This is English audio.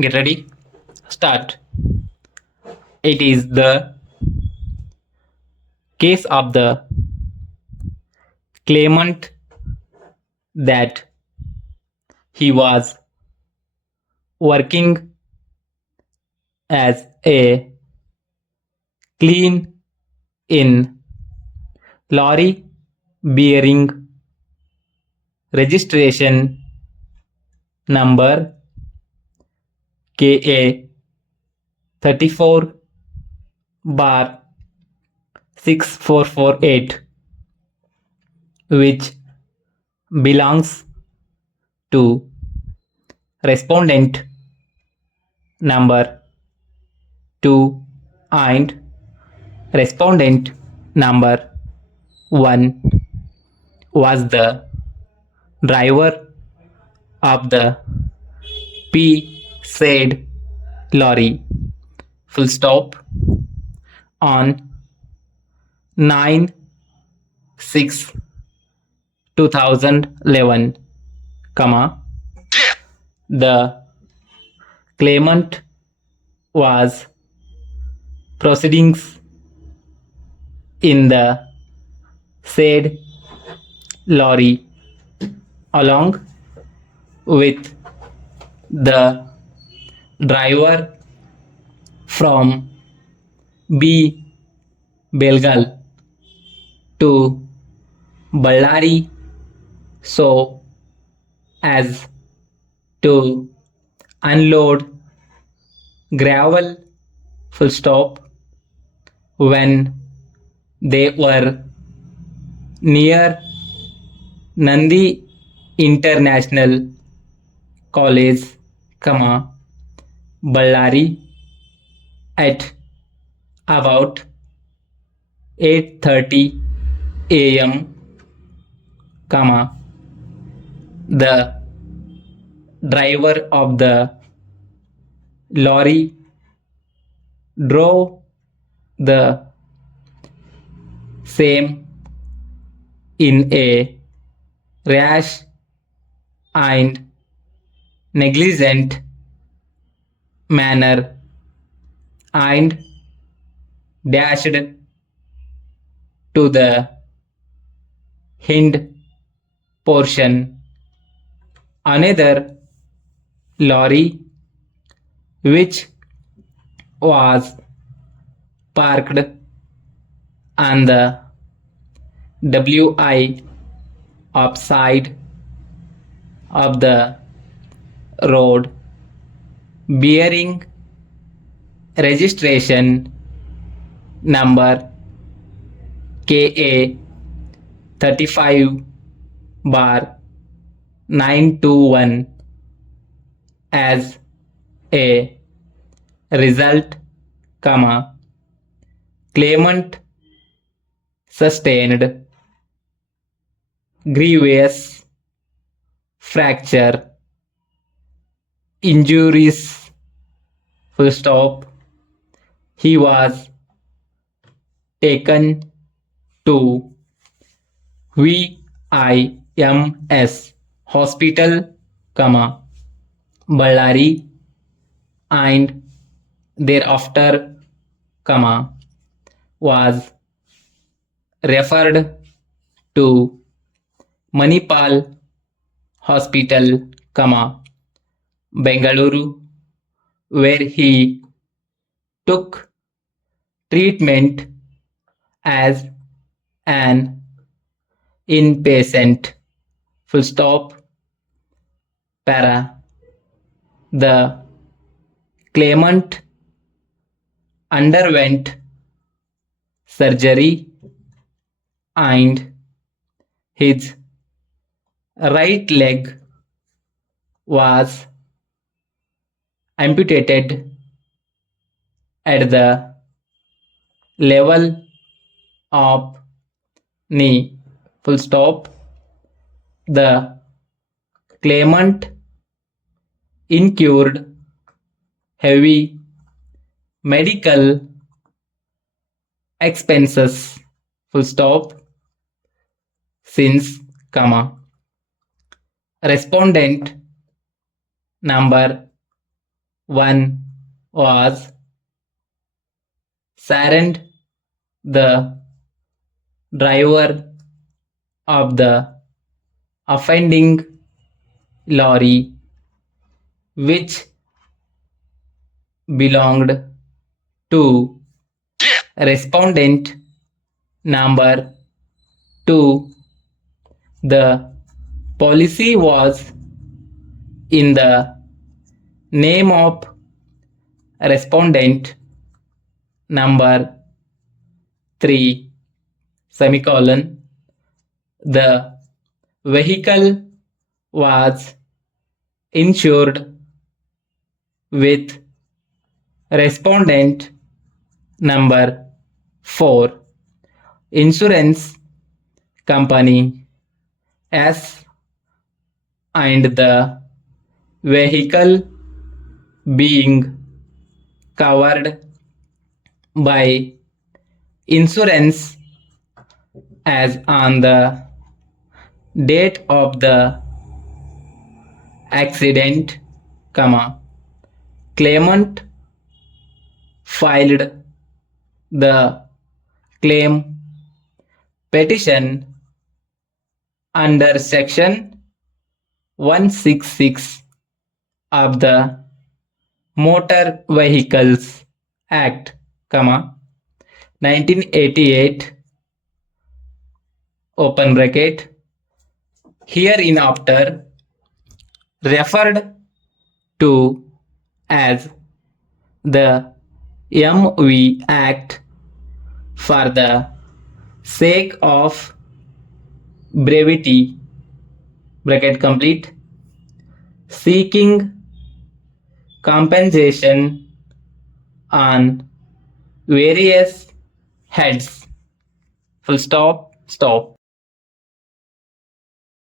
Get ready. Start. It is the case of the claimant that he was working as a clean in lorry bearing registration number KA 34 bar 6448, which belongs to respondent number 2 and respondent number 1 was the driver of the P said lorry. Full stop. On 9 6 2011, comma, the claimant was proceedings in the said lorry along with the driver from B Belgal to Ballari so as to unload gravel, full stop, when they were near Nandi International College, comma, Ballari at about 8:30 a.m., comma, the driver of the lorry drove the same in a rash and negligent manner and dashed to the hind portion. Another lorry, which was parked on the WI upside of the road, bearing registration number KA 35 bar 921, as a result, comma, claimant sustained grievous fracture injuries, full stop. He was taken to VIMS hospital, comma, Ballari, and thereafter, comma, was referred to Manipal Hospital, comma, Bengaluru, where he took treatment as an inpatient, full stop, para. The claimant underwent surgery and his right leg was amputated at the level of knee, full stop. The claimant incurred heavy medical expenses, full stop, since, comma, respondent number One was Sarand, the driver of the offending lorry, which belonged to respondent number 2. The policy was in the name of respondent number 3 semicolon. The vehicle was insured with respondent number 4 insurance company S, and the vehicle being covered by insurance as on the date of the accident, comma, claimant filed the claim petition under section 166 of the Motor Vehicles Act, comma, 1988, open bracket, hereinafter referred to as the MV Act for the sake of brevity, bracket complete, seeking compensation on various heads, full stop, stop.